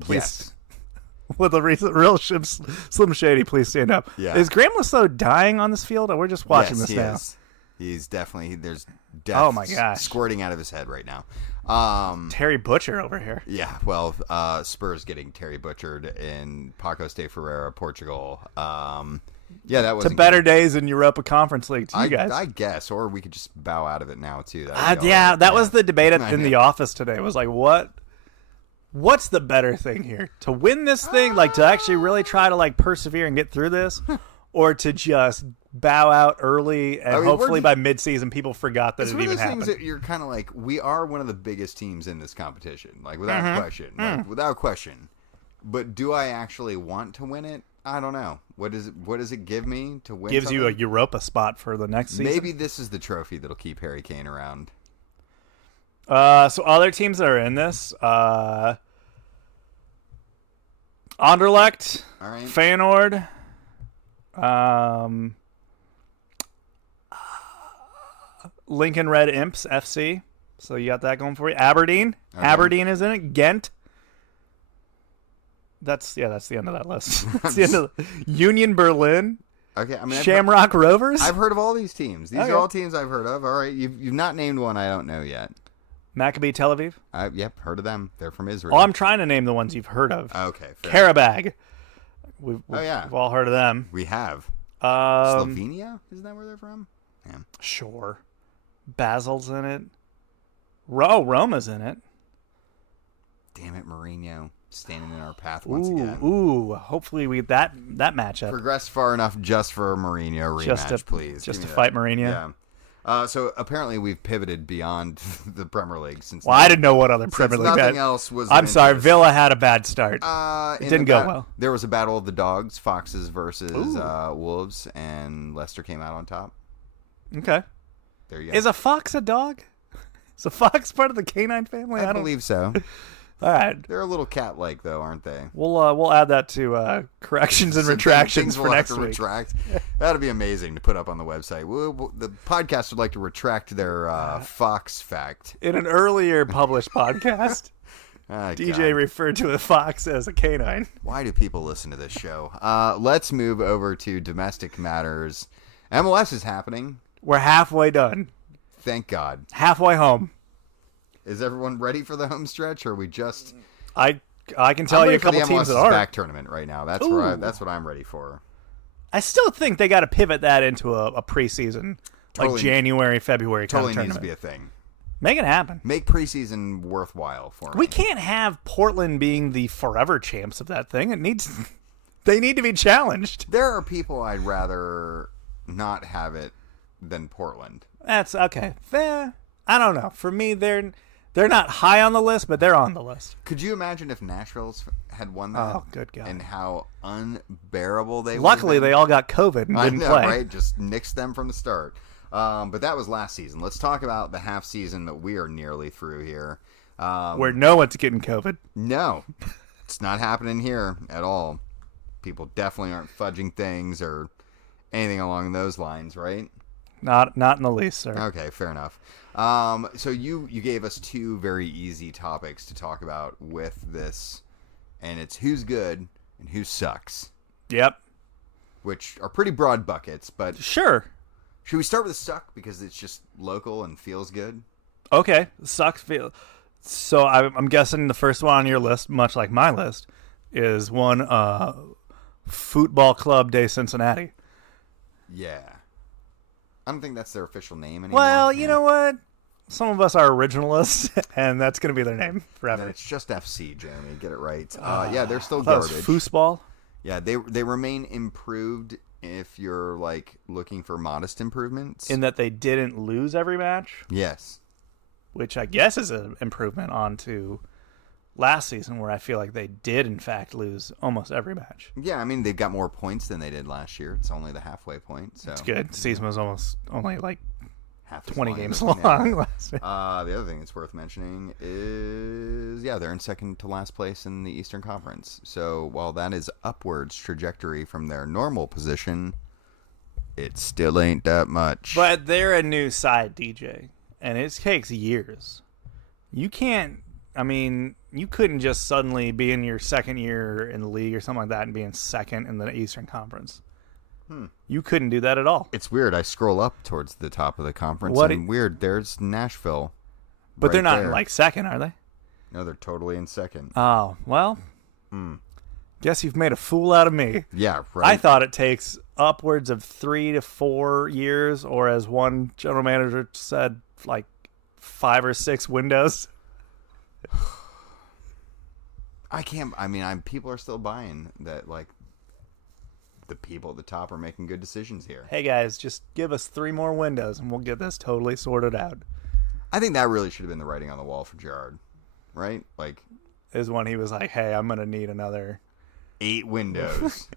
Please, yes. With a real Slim Shady, please stand up. Yeah. Is Graham Lasso dying on this field, or we're just watching this now? Is. He's definitely, there's death oh my gosh. Squirting out of his head right now. Terry Butcher over here. Yeah, well, Spurs getting Terry butchered in Pacos de Ferreira, Portugal. Yeah, that was to better days in Europa Conference League to you guys. I guess, or we could just bow out of it now too. That was the debate in the office today. It was like, what's the better thing here? To win this thing, like to actually really try to like persevere and get through this, or to just bow out early and hopefully by mid-season people forgot that it even happened. Things that you're kind of like, we are one of the biggest teams in this competition, like without without question. But do I actually want to win it? I don't know. What does it give me to win? Gives something? You a Europa spot for the next season. Maybe this is the trophy that'll keep Harry Kane around. So other teams that are in this, Anderlecht, all right. Lincoln Red Imps FC. So you got that going for you. Aberdeen. Okay. Aberdeen is in it. Ghent. That's the end of that list. That's the end of Union Berlin. Okay, I mean, Shamrock Rovers. I've heard of all these teams. These Okay. are all teams I've heard of. All right, you've not named one I don't know yet. Maccabi Tel Aviv. Yep, heard of them. They're from Israel. Oh, I'm trying to name the ones you've heard of. Okay. Karabag. We've yeah. we've all heard of them. We have. Slovenia? Isn't that where they're from? Yeah. Sure. Basil's in it. Roma's in it. Damn it, Mourinho. Standing in our path once again. Ooh, hopefully we get that matchup. Progress far enough just for a Mourinho rematch, please. Just to fight Mourinho. Yeah. So apparently we've pivoted beyond the Premier League since. Well, I didn't know what other Premier League. Nothing else was. I'm sorry, Villa had a bad start. It didn't go well. There was a battle of the dogs, Foxes versus Wolves, and Leicester came out on top. Okay. There you go. Is a fox a dog? Is a fox part of the canine family? I believe so. All right. They're a little cat-like, though, aren't they? We'll add that to corrections and retractions for next week. Retract. That'd be amazing to put up on the website. The podcast would like to retract their fox fact. In an earlier published podcast, DJ referred to a fox as a canine. Why do people listen to this show? Let's move over to domestic matters. MLS is happening. We're halfway done. Thank God. Halfway home. Is everyone ready for the home stretch, or are we just? I can tell you a couple teams that are back tournament right now. That's that's what I'm ready for. I still think they got to pivot that into a preseason, like January, February. Totally kind of needs to be a thing. Make it happen. Make preseason worthwhile for me. We can't have Portland being the forever champs of that thing. They need to be challenged. There are people I'd rather not have it than Portland. That's okay. I don't know. For me, they're not high on the list, but they're on the list. Could you imagine if Nashville's had won that? Oh, good God. And how unbearable they were. Luckily, they all got COVID and didn't play. Right? Just nixed them from the start. But that was last season. Let's talk about the half season that we are nearly through here. Where no one's getting COVID. No. It's not happening here at all. People definitely aren't fudging things or anything along those lines, right? Not in the least, sir. Okay, fair enough. So you gave us two very easy topics to talk about with this, and it's who's good and who sucks. Yep. Which are pretty broad buckets, but sure. Should we start with suck because it's just local and feels good? Okay, sucks feel. So I'm guessing the first one on your list, much like my list, is one Football Club de Cincinnati. Yeah. I don't think that's their official name anymore. Well, you know what? Some of us are originalists, and that's going to be their name forever. And it's just FC, Jeremy. Get it right. Yeah, they're still garbage. Foosball? Yeah, they remain improved if you're like looking for modest improvements. In that they didn't lose every match? Yes. Which I guess is an improvement onto last season where I feel like they did, in fact, lose almost every match. Yeah, I mean, they've got more points than they did last year. It's only the halfway point. So it's good. The season was only like half 20 games long last year. The other thing that's worth mentioning is, they're in second to last place in the Eastern Conference. So while that is upwards trajectory from their normal position, it still ain't that much. But they're a new side, DJ, and it takes years. You couldn't just suddenly be in your second year in the league or something like that and be in second in the Eastern Conference. You couldn't do that at all. It's weird. I scroll up towards the top of the conference, weird, there's Nashville. But they're not in like second, are they? No, they're totally in second. Oh, well, guess you've made a fool out of me. Yeah, right. I thought it takes upwards of 3 to 4 years, or as one general manager said, like 5 or 6 windows. People are still buying that, like, the people at the top are making good decisions here. Hey, guys, just give us 3 more windows and we'll get this totally sorted out. I think that really should have been the writing on the wall for Gerrard, right? Like, is when he was like, hey, I'm going to need another 8 windows.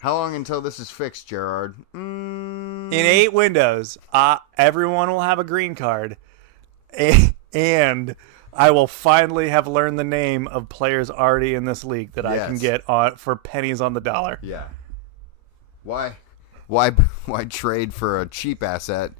How long until this is fixed, Gerrard? In 8 windows, everyone will have a green card, and I will finally have learned the name of players already in this league that I can get for pennies on the dollar. Yeah. Why trade for a cheap asset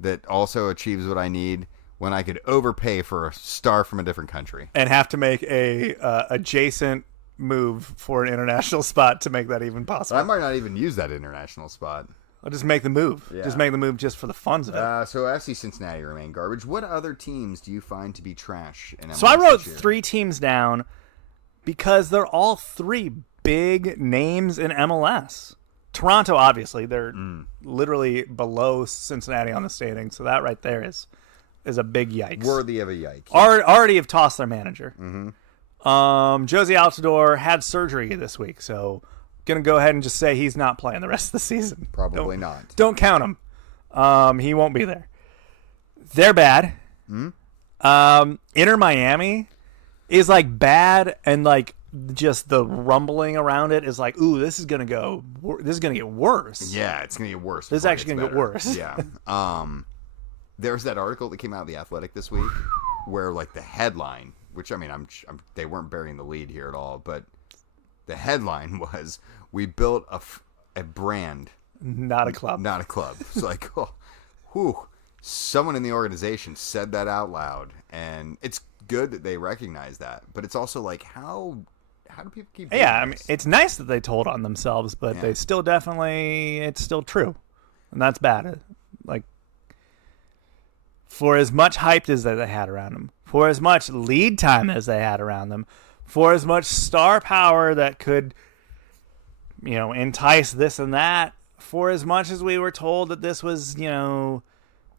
that also achieves what I need when I could overpay for a star from a different country and have to make a adjacent move for an international spot to make that even possible. I might not even use that international spot. I'll just make the move. Yeah. Just make the move just for the funs of it. So FC Cincinnati remain garbage. What other teams do you find to be trash in MLS So I wrote this year? 3 teams down because they're all 3 big names in MLS. Toronto, obviously, they're literally below Cincinnati on the standing, so that right there is a big yikes. Worthy of a yike. Already have tossed their manager. Mm-hmm. Josie Altidore had surgery this week, so gonna go ahead and just say he's not playing the rest of the season. Probably not. Don't count him. He won't be there. They're bad. Inter Miami is like bad, and like just the rumbling around it is like, ooh, this is gonna get worse. Yeah, it's gonna get worse. This is actually gonna get worse. Yeah. There's that article that came out of The Athletic this week where like the headline, which I mean, they weren't burying the lead here at all, but the headline was, "We built a brand, not a club." Not a club. It's like, oh, whew. Someone in the organization said that out loud, and it's good that they recognize that. But it's also like, how do people keep doing I mean, this? it's nice that they told on themselves, but they still it's still true, and that's bad. Like, for as much hype as they had around them, for as much lead time as they had around them, for as much star power that could, entice this and that, for as much as we were told that this was,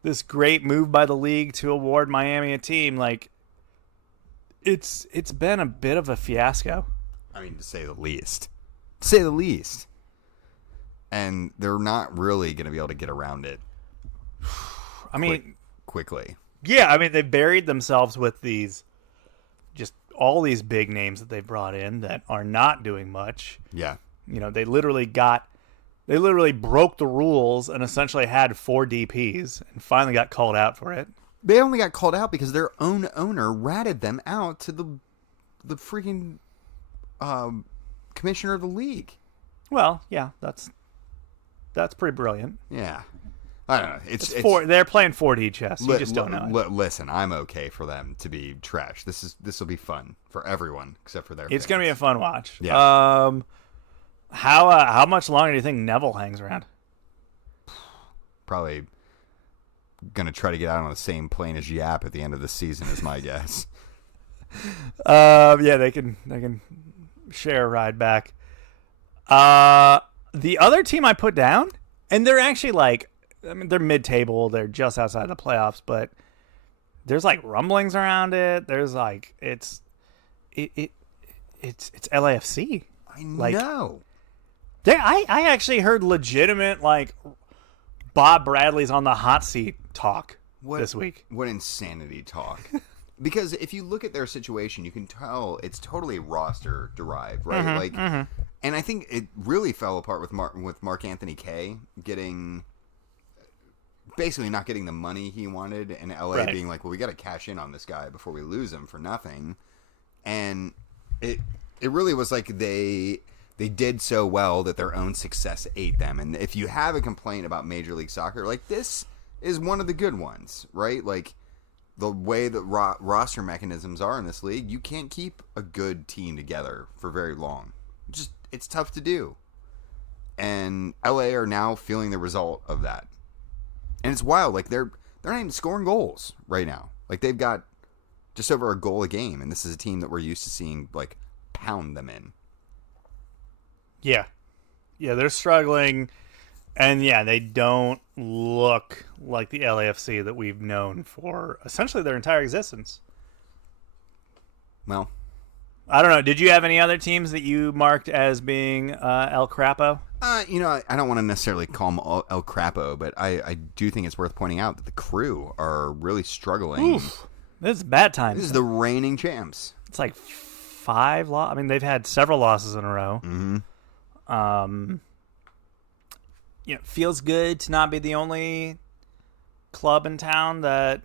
this great move by the league to award Miami a team, like, it's been a bit of a fiasco. I mean, to say the least. To say the least. And they're not really going to be able to get around it. I mean, quickly. Yeah, I mean, they buried themselves with just all these big names that they brought in that are not doing much. Yeah. They literally broke the rules and essentially had 4 DPs and finally got called out for it. They only got called out because their own owner ratted them out to the freaking commissioner of the league. Well, yeah, that's pretty brilliant. Yeah. I don't know. It's they're playing 4D chess. You just don't know it. Listen, I'm okay for them to be trash. This will be fun for everyone except for their It's fans. going to be a fun watch. Yeah. How much longer do you think Neville hangs around? Probably going to try to get out on the same plane as Yap at the end of the season is my guess. Yeah, they can share a ride back. The other team I put down, and they're actually they're mid-table. They're just outside the playoffs, but there's rumblings around it. There's it's LAFC. I know. I actually heard legitimate Bob Bradley's on the hot seat talk this week. What insanity talk. Because if you look at their situation, you can tell it's totally roster derived, right? And I think it really fell apart with Mark Anthony Kaye basically not getting the money he wanted, and LA being like, well, we got to cash in on this guy before we lose him for nothing. And it really was like they did so well that their own success ate them. And if you have a complaint about Major League Soccer, this is one of the good ones, right? The way that roster mechanisms are in this league, you can't keep a good team together for very long. It's tough to do. And LA are now feeling the result of that. And it's wild. They're not even scoring goals right now. They've got just over a goal a game, and this is a team that we're used to seeing pound them in. Yeah, they're struggling, and they don't look like the LAFC that we've known for essentially their entire existence. Well, I don't know. Did you have any other teams that you marked as being El Crapo? I don't want to necessarily call them El Crapo, but I do think it's worth pointing out that the Crew are really struggling. Oof. This is bad times. This is the reigning champs. It's 5 losses. I mean, they've had several losses in a row. Mm-hmm. It feels good to not be the only club in town that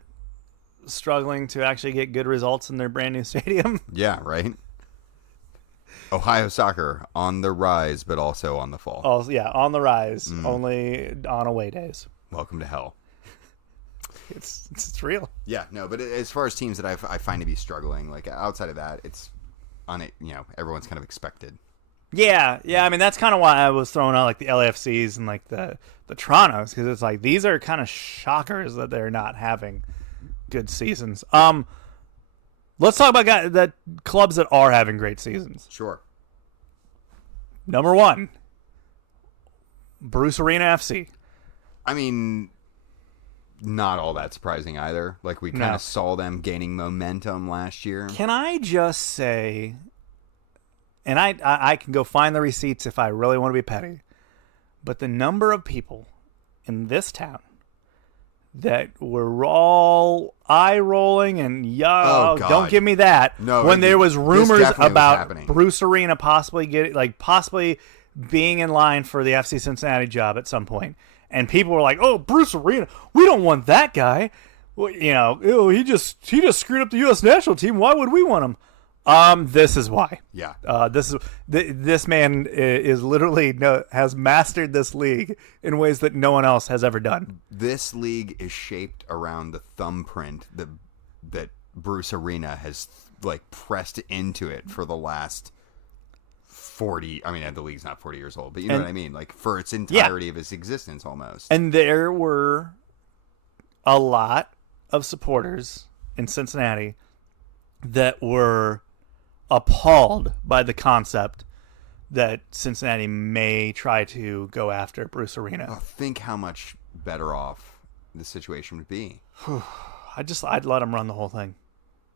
is struggling to actually get good results in their brand new stadium. Yeah, right. Ohio soccer on the rise, but also on the fall. Oh, yeah, on the rise, only on away days. Welcome to hell. It's real. Yeah, no, but as far as teams that I find to be struggling, like outside of that, it's everyone's kind of expected. Yeah. I mean, that's kind of why I was throwing out like the LAFCs and like the Torontos, because it's like these are kind of shockers that they're not having good seasons. Let's talk about that clubs that are having great seasons. Sure. Number 1, Bruce Arena FC. I mean, not all that surprising either. Like, we kind of saw them gaining momentum last year. Can I just say, and I can go find the receipts if I really want to be petty, but the number of people in this town that were all eye-rolling and, don't give me that, when there was rumors about Bruce Arena possibly being in line for the FC Cincinnati job at some point. And people were like, "Oh, Bruce Arena, we don't want that guy. Well, he just screwed up the U.S. national team. Why would we want him?" This is why. Yeah. This man is literally has mastered this league in ways that no one else has ever done. This league is shaped around the thumbprint that Bruce Arena has pressed into it for the last 40. I mean, the league's not 40 years old, but you know what I mean? Like, for its entirety of its existence almost. And there were a lot of supporters in Cincinnati that were appalled by the concept that Cincinnati may try to go after Bruce Arena. Oh, think how much better off the situation would be. I'd let him run the whole thing.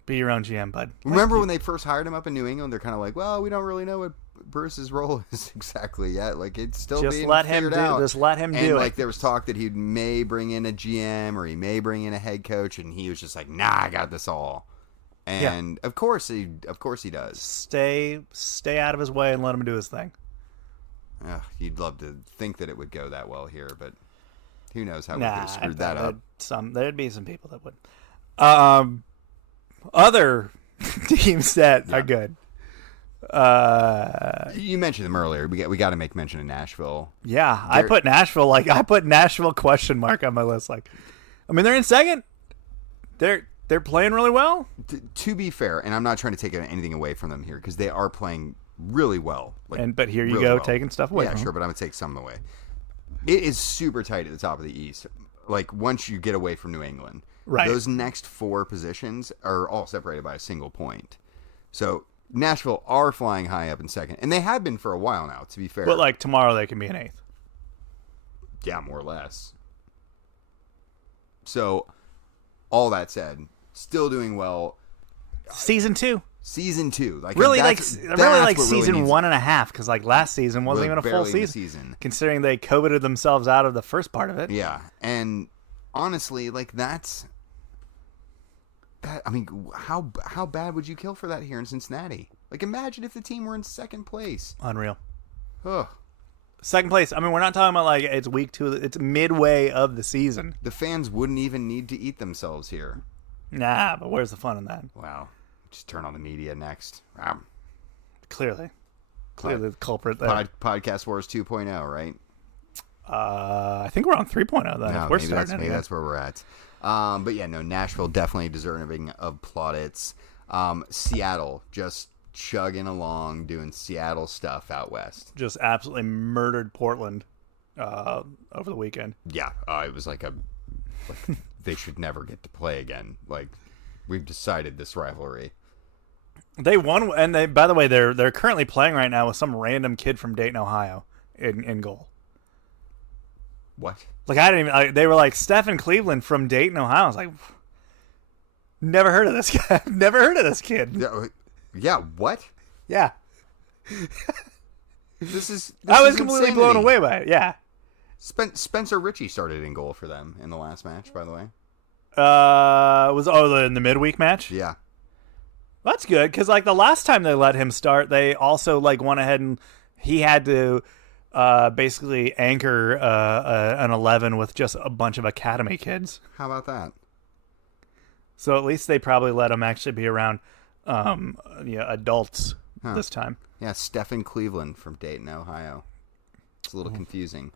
Be your own GM, bud. Remember when they first hired him up in New England? They're kind of like, well, we don't really know what Bruce's role is exactly yet. Like, it's still being figured out. Just let him do it. And like, there was talk that he may bring in a GM or he may bring in a head coach, and he was just like, nah, I got this all. And of course he does. Stay out of his way and let him do his thing. You'd love to think that it would go that well here, but who knows how we could have screwed that up. There'd be some people that would. Other teams that are good. You mentioned them earlier. We got to make mention of Nashville. Yeah, I put Nashville question mark on my list. Like, I mean, they're in second. They're playing really well. To be fair, and I'm not trying to take anything away from them here because they are playing really well. But here you go, taking stuff away. Yeah, sure, but I'm gonna take some away. It is super tight at the top of the East. Like, once you get away from New England, right? Those next 4 positions are all separated by a single point. So Nashville are flying high up in second, and they have been for a while now, to be fair. But like tomorrow, they can be in 8th. Yeah, more or less. So, all that said, still doing well. Season 2. Like, really like season 1.5, because like last season wasn't even a full season, considering they COVIDed themselves out of the first part of it. Yeah, and honestly, like that. I mean, how bad would you kill for that here in Cincinnati? Like, imagine if the team were in second place. Unreal. Ugh. Second place. I mean, we're not talking about like it's week 2. It's midway of the season. The fans wouldn't even need to eat themselves here. Nah, but where's the fun in that? Wow. Just turn on the media next. Clearly the culprit there. Podcast Wars 2.0, right? I think we're on 3.0 then. If we're starting maybe that's where we're at. But yeah, no, Nashville definitely deserving of plaudits. Seattle just chugging along, doing Seattle stuff out west. Just absolutely murdered Portland over the weekend. Yeah, it was like they should never get to play again. Like, we've decided this rivalry. They won, and by the way, they're currently playing right now with some random kid from Dayton, Ohio, in goal. What? Like, I didn't even. They were like Stephen Cleveland from Dayton, Ohio. I was like, never heard of this guy. Never heard of this kid. Yeah. What? Yeah. This I was completely blown away by it. Yeah. Spencer Ritchie started in goal for them in the last match, by the way. In the midweek match? Yeah. That's good, because like the last time they let him start, they also like went ahead and he had to basically anchor an 11 with just a bunch of academy kids. How about that? So at least they probably let him actually be around adults this time. Yeah, Stephen Cleveland from Dayton, Ohio. It's a little confusing.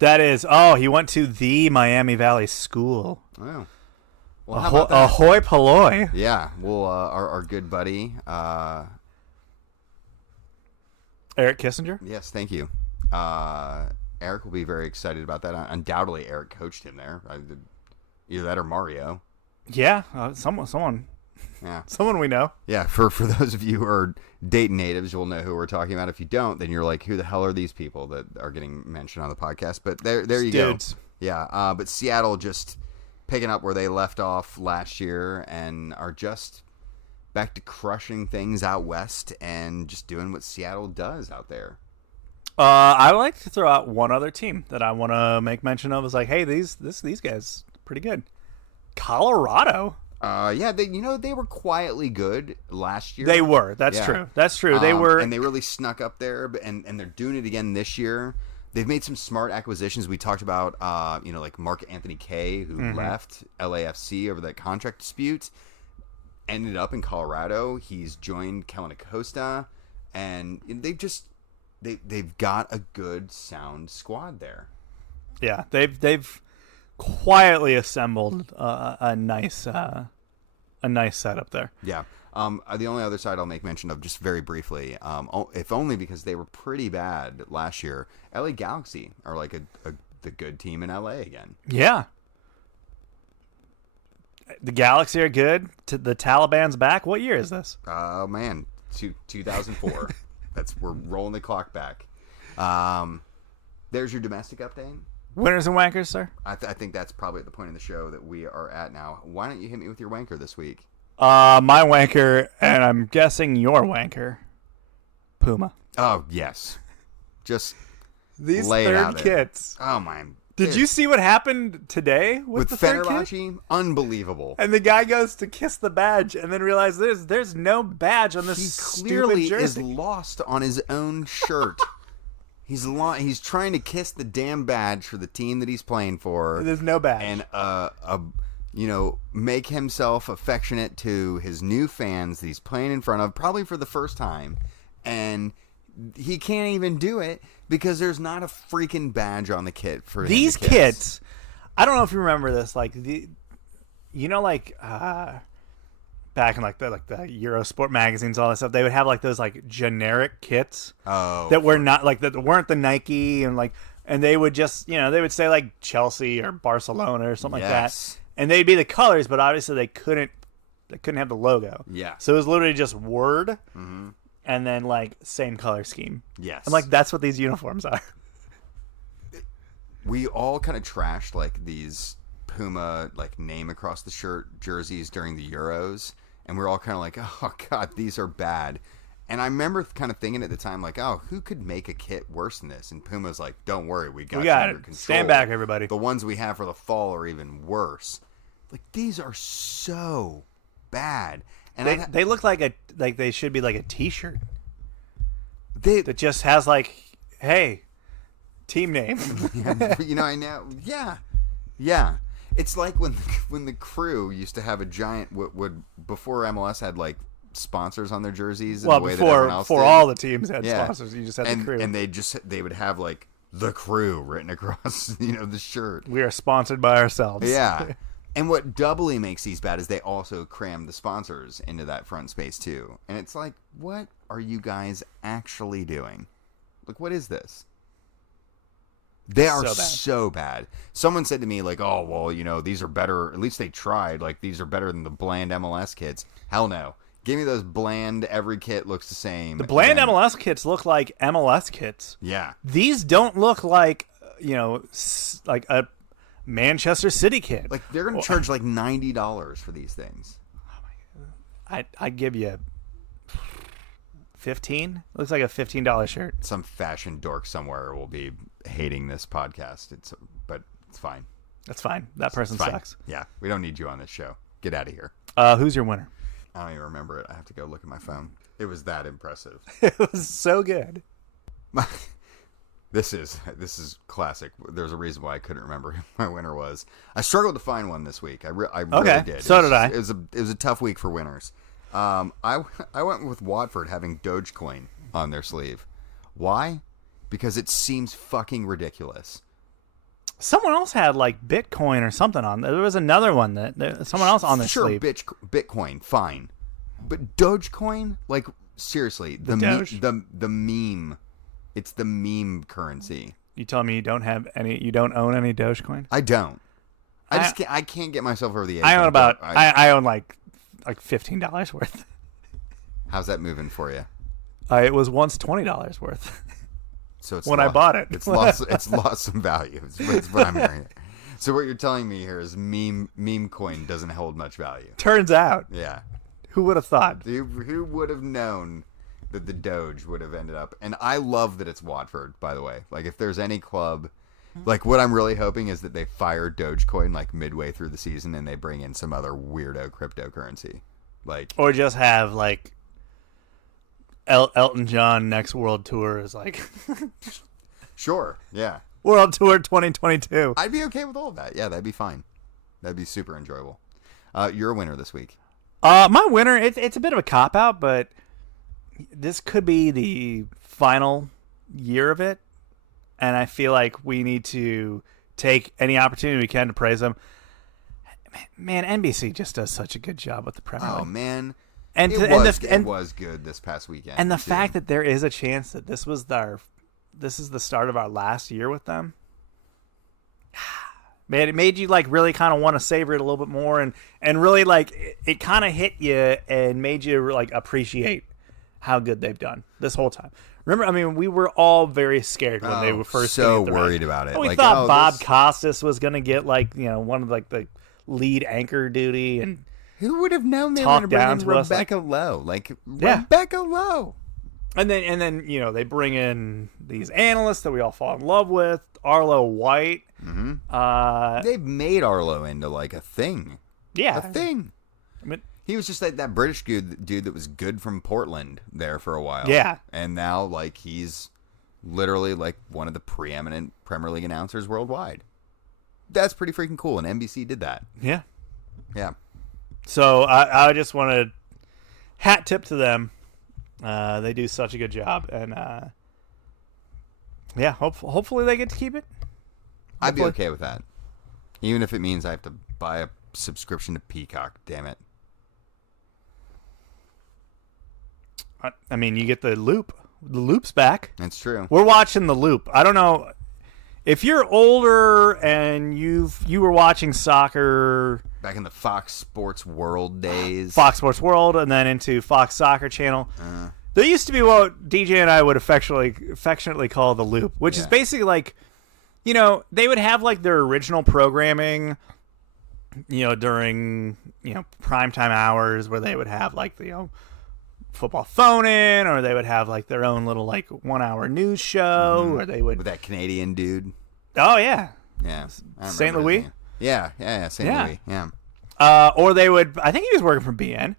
That is. Oh, he went to the Miami Valley School. Oh. Well, how about that? Ahoy polloi. Yeah. Well, our good buddy. Eric Kissinger? Yes, thank you. Eric will be very excited about that. Undoubtedly, Eric coached him there. Either that or Mario. Yeah, someone. Yeah. Someone we know. Yeah, for those of you who are Dayton natives, you'll know who we're talking about. If you don't, then you're like, who the hell are these people that are getting mentioned on the podcast? But there you Dudes. go. Yeah, but Seattle just picking up where they left off last year and are just back to crushing things out west and just doing what Seattle does out there. I like to throw out one other team that I want to make mention of. Is like, hey, these guys pretty good. Colorado. Yeah, they were quietly good last year. They were. That's true. That's true. They were, and they really snuck up there. And they're doing it again this year. They've made some smart acquisitions. We talked about, like Mark Anthony Kaye, who left LAFC over that contract dispute, ended up in Colorado. He's joined Kellen Acosta, and they've got a good, sound squad there. Yeah, they've quietly assembled a nice setup there. Yeah. The only other side I'll make mention of just very briefly, if only because they were pretty bad last year. LA Galaxy are like the good team in LA again. Yeah. The Galaxy are good. The Taliban's back. What year is this? Oh man, 2004. We're rolling the clock back. There's your domestic update. Winners and wankers, sir. I think that's probably at the point in the show that we are at now. Why don't you hit me with your wanker this week? My wanker, and I'm guessing your wanker, Puma. Oh yes, just these lay it out third there. kits. Oh my! Did you see what happened today with the third kit? Fenerbahce? Unbelievable. And the guy goes to kiss the badge, and then realizes there's no badge on this He clearly stupid is jersey. lost on his own shirt. He's trying to kiss the damn badge for the team that he's playing for. There's no badge. And make himself affectionate to his new fans that he's playing in front of, probably for the first time. And he can't even do it because there's not a freaking badge on the kit for these him to kiss. kits. I don't know if you remember this, like back in like the Eurosport magazines, all that stuff, they would have like those like generic kits that were not like that weren't the Nike and they would just they would say like Chelsea or Barcelona or something like that, and they'd be the colors, but obviously they couldn't have the logo. Yeah. So it was literally just word and then like same color scheme. Yes. And like that's what these uniforms are. We all kind of trashed like these Puma like name across the shirt jerseys during the Euros, and we're all kind of like, oh god, these are bad. And I remember kind of thinking at the time like, oh, who could make a kit worse than this? And Puma's like, don't worry, we got it under control. Stand back, everybody. The ones we have for the fall are even worse. Like these are so bad, and they look like they should be like a T-shirt that just has like, hey, team name. I know. Yeah. It's like when the Crew used to have a giant would before MLS had like sponsors on their jerseys. Well, the way that everyone else before did. all the teams had sponsors, you just had the Crew, and they would have like the Crew written across the shirt. We are sponsored by ourselves. Yeah. And what doubly makes these bad is they also cram the sponsors into that front space too. And it's like, what are you guys actually doing? Like, what is this? They are so bad. Someone said to me, like, oh, well, these are better. At least they tried. Like, these are better than the bland MLS kits. Hell no. Give me those bland, every kit looks the same. The bland MLS kits look like MLS kits. Yeah. These don't look like, like a Manchester City kit. Like, they're going to charge like $90 for these things. Oh my God. I'd give you 15. Looks like a $15 shirt. Some fashion dork somewhere will be hating this podcast. But it's fine. That's fine. That person sucks. Yeah, we don't need you on this show. Get out of here. Who's your winner? I don't even remember it. I have to go look at my phone. It was that impressive. It was so good. This is classic. There's a reason why I couldn't remember who my winner was. I struggled to find one this week. I really did. So did I. It was a tough week for winners. I went with Watford having Dogecoin on their sleeve. Why? Because it seems fucking ridiculous. Someone else had like Bitcoin or something on. There was another one that someone else on the sleeve. Sure, Bitcoin, fine, but Dogecoin, like seriously, the meme, it's the meme currency. You tell me you don't own any Dogecoin? I don't. I can't get myself over the edge. I own like $15 worth. How's that moving for you? It was once $20 worth. So it's I bought it. It's lost some value. It's what I'm hearing. So what you're telling me here is meme coin doesn't hold much value. Turns out. Yeah. Who would have thought? Who would have known that the Doge would have ended up? And I love that it's Watford, by the way. Like, if there's any club, like, what I'm really hoping is that they fire Dogecoin like midway through the season and they bring in some other weirdo cryptocurrency, like, or just have like Elton John next world tour is like, sure, yeah, World Tour 2022. I'd be okay with all of that. Yeah, that'd be fine. That'd be super enjoyable. You're a winner this week. My winner, it's a bit of a cop-out, but this could be the final year of it, and I feel like we need to take any opportunity we can to praise them. Man, NBC just does such a good job with the Premier League. Oh, man. And it was good this past weekend. And the fact that there is a chance that this is the start of our last year with them. Man, it made you like really kind of want to savor it a little bit more, and really like it kind of hit you and made you like appreciate how good they've done this whole time. Remember, I mean, we were all very scared when they were first so worried about it. We thought Bob Costas was going to get like, you know, one of like the lead anchor duty, and who would have known they were going to bring in Rebecca Lowe? Rebecca Lowe. And then you know, they bring in these analysts that we all fall in love with. Arlo White. Mm-hmm. They've made Arlo into like a thing. Yeah, a thing. I mean, he was just like that British dude that was good from Portland there for a while. Yeah, and now like he's literally like one of the preeminent Premier League announcers worldwide. That's pretty freaking cool, and NBC did that. Yeah, yeah. So I just want to hat tip to them. They do such a good job, and yeah, hopefully they get to keep it. I'd be okay with that, even if it means I have to buy a subscription to Peacock. Damn it! I mean, you get the Loop. The Loop's back. That's true. We're watching the Loop. I don't know if you're older and you were watching soccer back in the Fox Sports World days. Fox Sports World, and then into Fox Soccer Channel. There used to be what DJ and I would affectionately call the Loop, which is basically like, you know, they would have like their original programming, you know, during, you know, primetime hours where they would have like the, you know, football phone-in, or they would have like their own little like 1 hour news show, or they would with that Canadian dude. Oh yeah, St. Louis. Yeah, St. Louis. Yeah. Or they would. I think he was working for BN.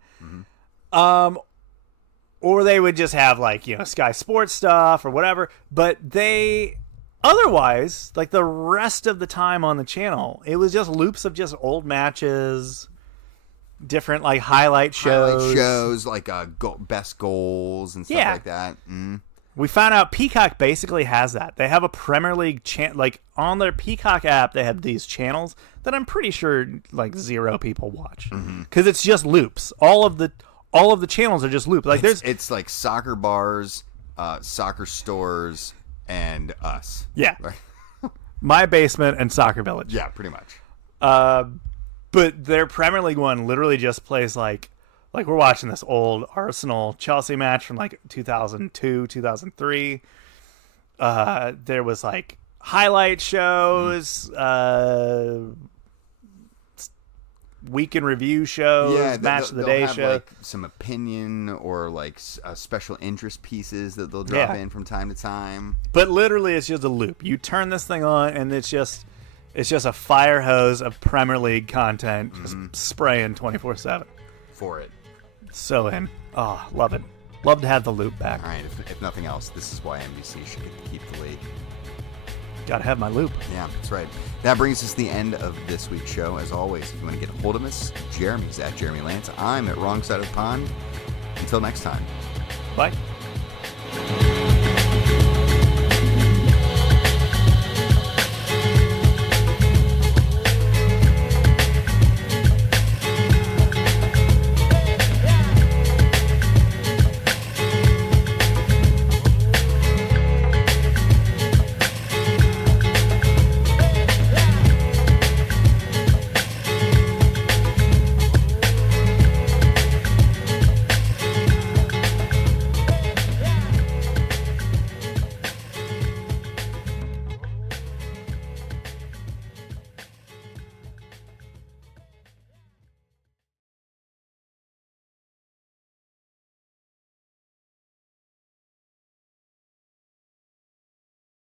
Or they would just have like, you know, Sky Sports stuff or whatever. But they otherwise, like the rest of the time on the channel, it was just loops of just old matches. Different like highlight shows like best goals and stuff like that. We found out Peacock basically has that. They have a Premier League like on their Peacock app. They have these channels that I'm pretty sure like 0 people watch because it's just loops. All of the channels are just loops. Like it's like soccer bars, soccer stores, and us. Yeah, My Basement and Soccer Village. Yeah, pretty much. But their Premier League one literally just plays like we're watching this old Arsenal Chelsea match from like 2002, 2003. There was like highlight shows, week in review shows, match of the day shows. Like some opinion or like special interest pieces that they'll drop in from time to time. But literally, it's just a loop. You turn this thing on, and it's just a fire hose of Premier League content, just spraying 24/7. For it. So in. Oh, love it. Love to have the loop back. All right, if nothing else, this is why NBC should get to keep the lead. Gotta have my loop. Yeah, that's right. That brings us to the end of this week's show. As always, if you want to get a hold of us, Jeremy's at Jeremy Lance. I'm at Wrong Side of the Pond. Until next time. Bye.